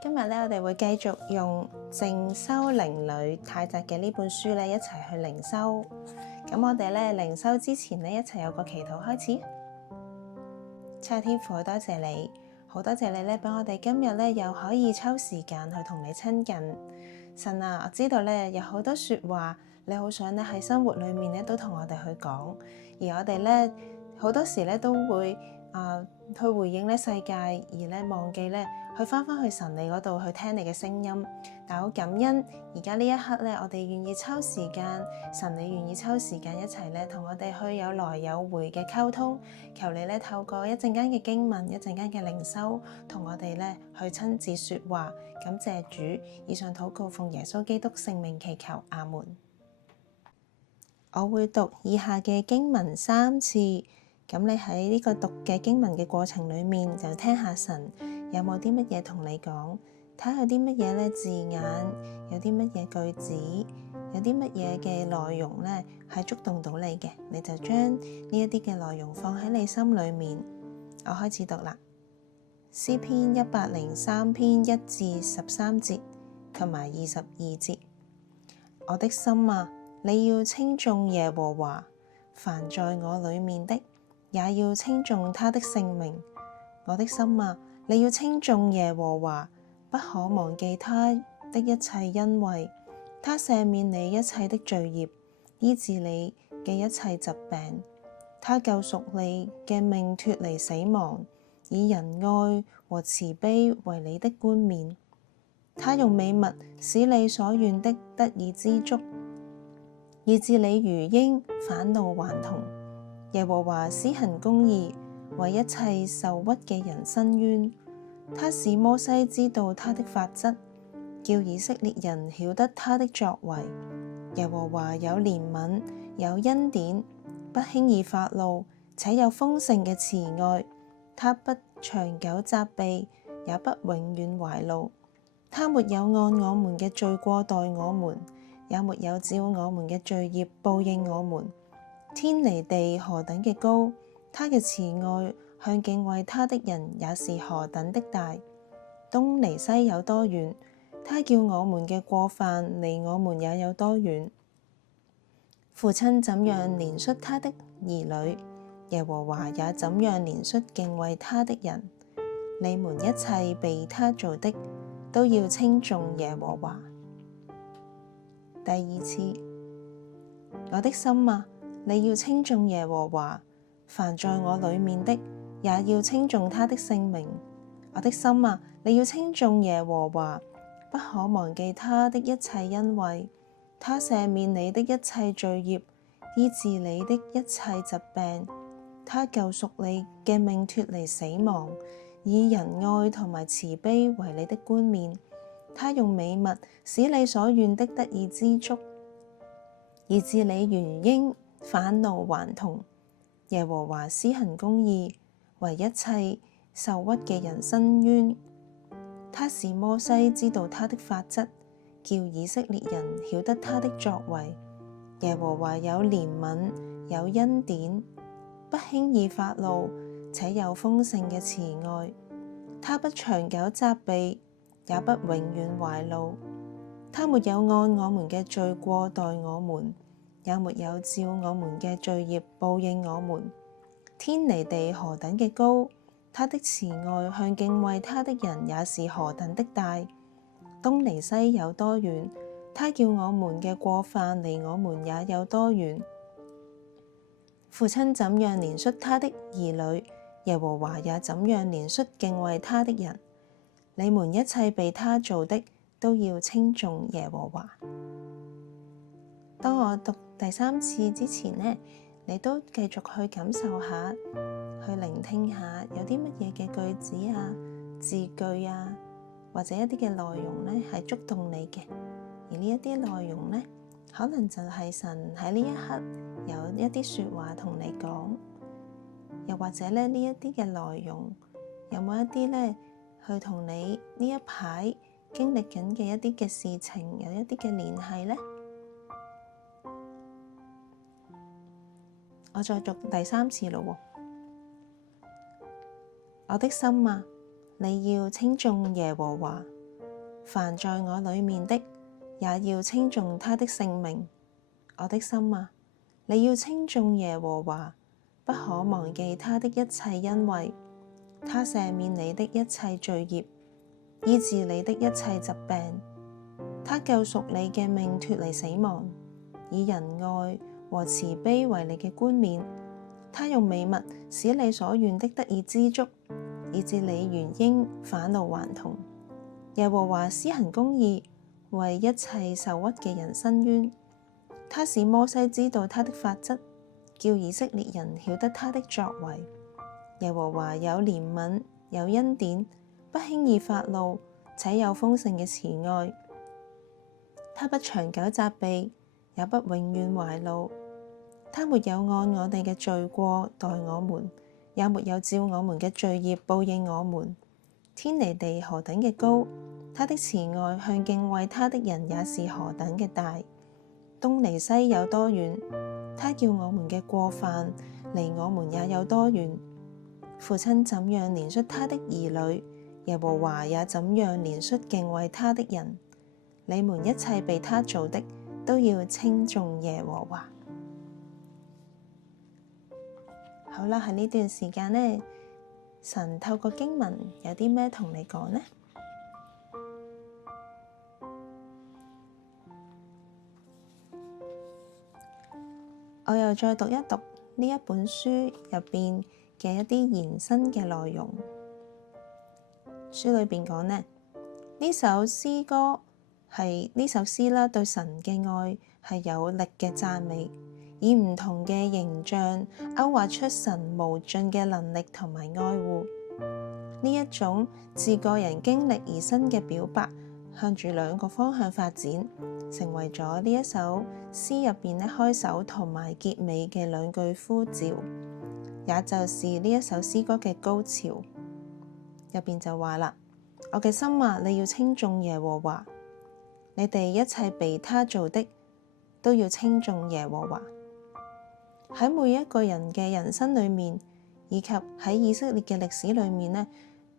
今日咧，我哋會繼續用靜修靈女太宅嘅呢本書咧，一齊去靈修。咁我哋咧靈修之前咧，一齊有個祈禱開始。親愛天父，好多謝你，好多謝你咧，俾我哋今日咧又可以抽時間去同你親近。神啊，我知道咧有好多說話，你好想咧喺生活裏面咧都同我哋去講，而我哋咧好多時咧都會去回應咧世界，而咧忘記咧去返去神你嗰度去聽你嘅聲音。但好感恩而家呢一刻咧，我哋願意抽時間，神你願意抽時間一齊咧同我哋去有來有回嘅溝通。求你咧透過一陣間嘅經文，一陣間嘅靈修，同我哋咧去親自說話。感謝主，以上禱告奉耶穌基督聖名祈求，阿門。我會讀以下嘅經文3次，咁你喺呢個讀嘅經文嘅過程裏面就聽下神有冇啲乜嘢同你講，睇下有啲乜嘢咧字眼，有啲乜嘢句子，有啲乜嘢嘅內容咧係觸動到你嘅，你就將呢一啲嘅內容放喺你心裏面。我開始讀啦。詩篇103篇1至13節同埋22節。我的心啊，你要稱頌耶和華，凡在我裏面的也要稱頌他的聖名。我的心啊，你要稱頌耶和華，不可忘記他的一切恩惠。他赦免你一切的罪孽，醫治你嘅一切疾病。他救贖你嘅命脫離死亡，以仁愛和慈悲為你的冠冕。他用美物使你所願的得以知足，以致你如鷹返老還童。耶和華施行公義，為一切受屈嘅人伸冤。他使摩西知道他的法則，叫以色列人曉得他的作為。耶和華有憐憫，有恩典，不輕易發怒，且有豐盛嘅慈愛。他不長久責備，也不永遠懷怒。他沒有按我們嘅罪過待我們，也沒有照我們嘅罪孽報應我們。天離地何等嘅高，他嘅慈愛向敬畏他的人也是何等的大。東離西有多遠，他叫我們嘅過犯離我們也有多遠。父親怎樣憐恤他的兒女，耶和華也怎樣憐恤敬畏他的人。你們一切被他造的，都要稱頌耶和華。第2次。我的心啊，你要稱頌耶和華，凡在我裏面的也要稱頌他的聖名。我的心啊，你要稱頌耶和華，不可忘記他的一切恩惠。他赦免你的一切罪孽，醫治你的一切疾病。他救贖你嘅命脫離死亡，以仁愛同埋慈悲為你的冠冕。他用美物使你所願的得以知足，以致你如鷹返老還童。耶和華施行公義，為一切受屈嘅人伸冤。他使摩西知道他的法則，叫以色列人曉得他的作為。耶和華有憐憫，有恩典，不輕易發怒，且有豐盛嘅慈愛。他不長久責備，也不永遠懷怒。他沒有按我們嘅罪過待我們，也沒有照我們嘅罪孽報應我們。天離地何等嘅高，他的慈愛向敬畏他的人也是何等的大。東離西有多遠，他叫我們嘅過犯離我們也有多遠。父親怎樣憐恤他的兒女，耶和華也怎樣憐恤敬畏他的人。你們一切被他造的，都要稱頌耶和華。當我讀第3次之前呢，你都繼續去感受下，去聆聽下有啲乜嘢嘅句子啊、字句啊，或者一啲嘅內容呢係觸動你嘅。而呢一啲內容呢，可能就係神喺呢一刻有一啲說話同你講，又或者呢一啲嘅內容有冇一啲呢去同你呢一排經歷緊嘅一啲嘅事情有一啲嘅聯繫呢？我再讀第3次咯。我的心啊，你要稱頌耶和華，凡在我裡面的，也要稱頌他的聖名。我的心啊，你要稱頌耶和華，不可忘記他的一切恩惠。他赦免你的一切罪孽，醫治你的一切疾病。他救贖你嘅命脫離死亡，以仁愛和慈悲為你嘅冠冕。他用美物使你所願的得以知足，以致你原應返老還童。耶和華施行公義，為一切受屈嘅人伸冤。他使摩西知道他的法則，叫以色列人曉得他的作為。耶和華有憐憫，有恩典，不輕易發怒，且有豐盛嘅慈愛。他不長久責備，也不永遠懷怒。他沒有按我哋嘅罪過待我們，也沒有照我們嘅罪孽報應我們。天離地何等嘅高，他的慈愛向敬畏他的人也是何等嘅大。東離西有多遠，他叫我們嘅過犯離我們也有多遠。父親怎樣憐恤他的兒女，耶和華也怎樣憐恤敬畏他的人。你們一切被他造的，都要稱頌耶和華。好啦，喺呢段時間呢，神透過經文有啲咩同你講呢？我又再讀一讀呢一本書入邊嘅一啲延伸嘅內容。書裏邊講呢，呢首詩歌係呢首詩啦，對神嘅愛係有力嘅讚美，以唔同嘅形象勾畫出神無盡嘅能力同埋愛護。呢一種自個人經歷而生嘅表白，向住兩個方向發展，成為咗呢一首詩入邊開首同埋結尾嘅兩句呼召，也就是呢一首詩歌嘅高潮。入邊就話啦：我嘅心啊，你要稱頌耶和華，你哋一切被他造的，都要稱頌耶和華。喺每一個人嘅人生裏面，以及喺以色列嘅歷史裏面呢，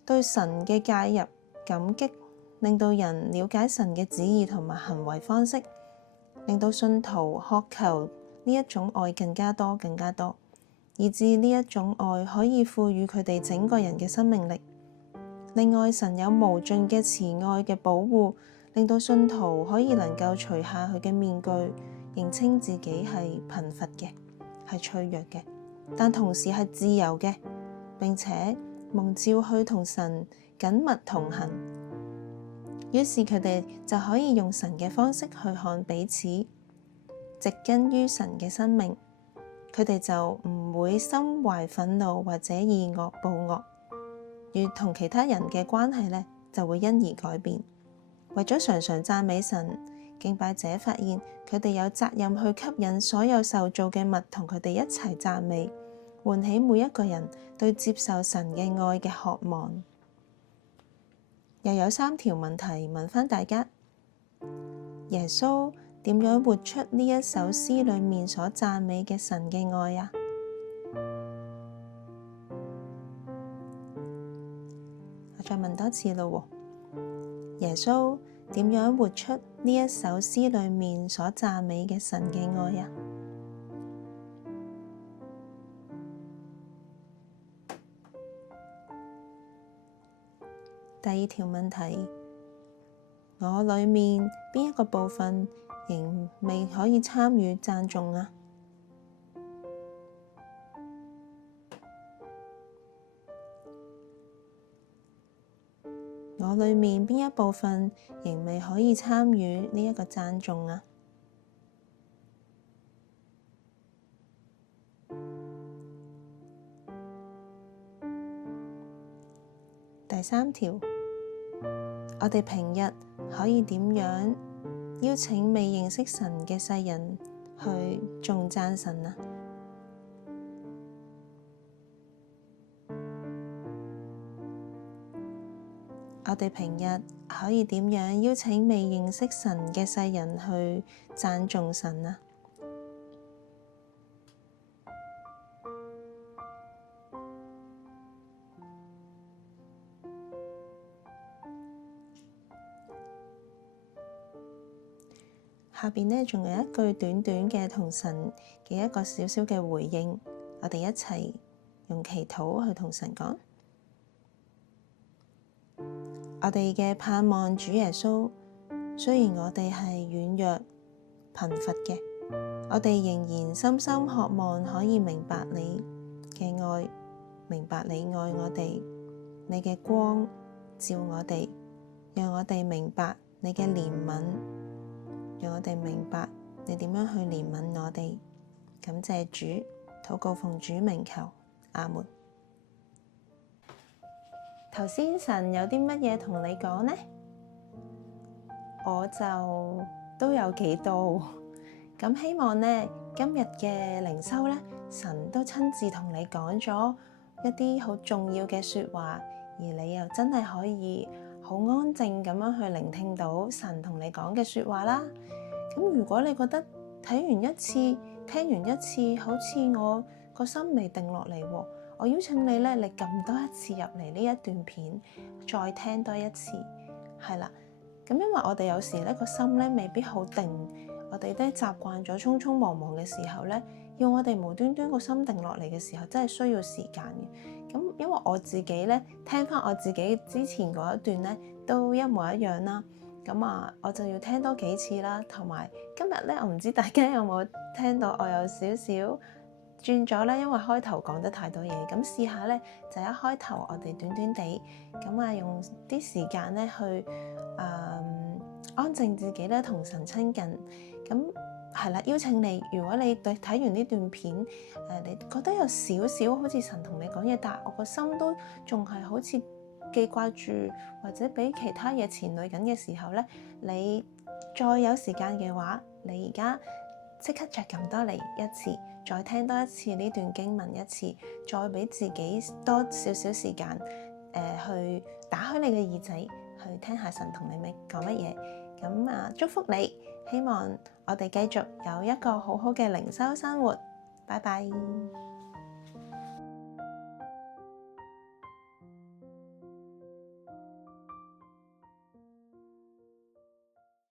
對神嘅介入感激，令到人了解神嘅旨意同埋行為方式，令到信徒渴求呢一種愛更加多、更加多，以致呢一種愛可以賦予佢哋整個人嘅生命力。另外，神有無盡嘅慈愛嘅保護，令到信徒可以能夠除下佢嘅面具，認清自己係貧乏嘅，係脆弱嘅，但同時係自由嘅，並且蒙召去同神緊密同行。於是佢哋就可以用神嘅方式去看彼此，植根於神嘅生命，佢哋就唔會心懷憤怒或者以惡報惡，與同其他人嘅關係呢就會因而改變。為咗常常讚美神，敬拜者發現佢哋有責任去吸引所有受造嘅物同佢哋一齊讚美，喚起每一個人對接受神嘅愛嘅渴望。又有3條問題問返大家：耶穌點樣活出呢一首詩裏面所讚美嘅神嘅愛啊？我再問多次咯喎，耶穌點樣活出呢一首詩裏面所讚美嘅神嘅愛啊？第2條問題，我裏面邊一個部分仍未可以參與讚頌啊？我裏面邊一部分仍未可以參與呢一個讚頌啊？第3條，我哋平日可以點樣邀請未認識神嘅世人去頌讚神啊？我哋平日可以點樣邀請未認識神嘅世人去讚頌神啊？下邊呢仲有一句短短嘅同神嘅一個小小嘅回應，我哋一齊用祈禱去同神講。我哋嘅盼望主耶穌，雖然我哋係軟弱貧乏嘅，我哋仍然深深渴望可以明白你嘅愛，明白你愛我哋，你嘅光照我哋，讓我哋明白你嘅憐憫，讓我哋明白你點樣去憐憫我哋。感謝主，禱告奉主名求，阿門。頭先神有啲乜嘢同你講呢？我就都有幾多，咁希望呢今日嘅靈修呢，神都親自同你講咗一啲好重要嘅說話，而你又真係可以好安靜咁樣去聆聽到神同你講嘅說話啦。咁如果你覺得睇完一次、聽完一次，好似我個心未定落嚟喎，我邀請你咧，你撳多一次入嚟呢一段片，再聽多一次，係啦。咁因為我哋有時咧個心咧未必好定，我哋都習慣咗匆匆忙忙嘅時候咧，要我哋無端端個心定落嚟嘅時候，真係需要時間嘅。咁因為我自己咧聽翻我自己之前嗰一段咧，都一模一樣啦。咁我就要聽多幾次啦。同埋今日咧，我唔知大家有冇聽到我有少少轉咗咧，因為開頭講得太多嘢。咁試下咧，就一開頭我哋短短地咁用啲時間咧去安靜自己咧，同神親近。咁係啦，邀請你，如果你睇完呢段片，你覺得有少少好似神同你講嘢，但係我個心都仲係好似記掛住，或者俾其他嘢纏累緊嘅時候咧，你再有時間嘅話，你而家即刻再撳多嚟一次，再聽多一次呢段經文一次，再俾自己多少少時間，去打開你嘅耳仔，去聽下神同你講乜嘢。咁祝福你，希望我哋繼續有一個好好嘅靈修生活。拜拜。